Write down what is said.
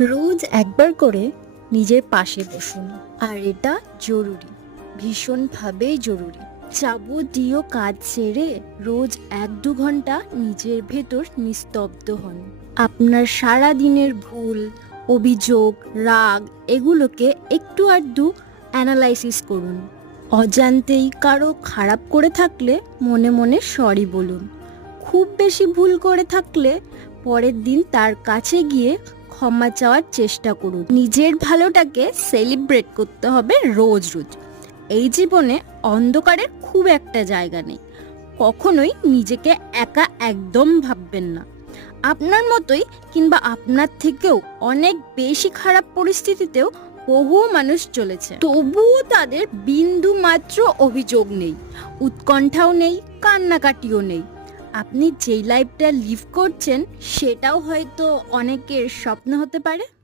রোজ একবার করে নিজের পাশে বসুন। আর এটা জরুরি ভীষণভাবেই জরুরি। যাবতীয় কাজ ছেড়ে রোজ এক দু ঘণ্টা নিজের ভেতর নিস্তব্ধ হন। আপনার সারা দিনের ভুল, অভিযোগ, রাগ এগুলোকে একটু আধটু অ্যানালাইসিস করুন। অজান্তেই কারও খারাপ করে থাকলে মনে মনে সরি বলুন। খুব বেশি ভুল করে থাকলে পরের দিন তার কাছে গিয়ে ক্ষমা চাওয়ার চেষ্টা করুন। নিজের ভালোটাকে সেলিব্রেট করতে হবে রোজ রোজ। এই জীবনে অন্ধকারের খুব একটা জায়গা নেই। কখনোই নিজেকে একা একদম ভাববেন না। আপনার মতোই কিংবা আপনার থেকেও অনেক বেশি খারাপ পরিস্থিতিতেও বহু মানুষ চলেছে। তবুও তাদের বিন্দু মাত্র অভিযোগ নেই। উৎকণ্ঠাও নেই, কান্নাকাটিও নেই। আপনি যেই লাইফটা লিভ করছেন সেটাও হয়তো অনেকের স্বপ্ন হতে পারে।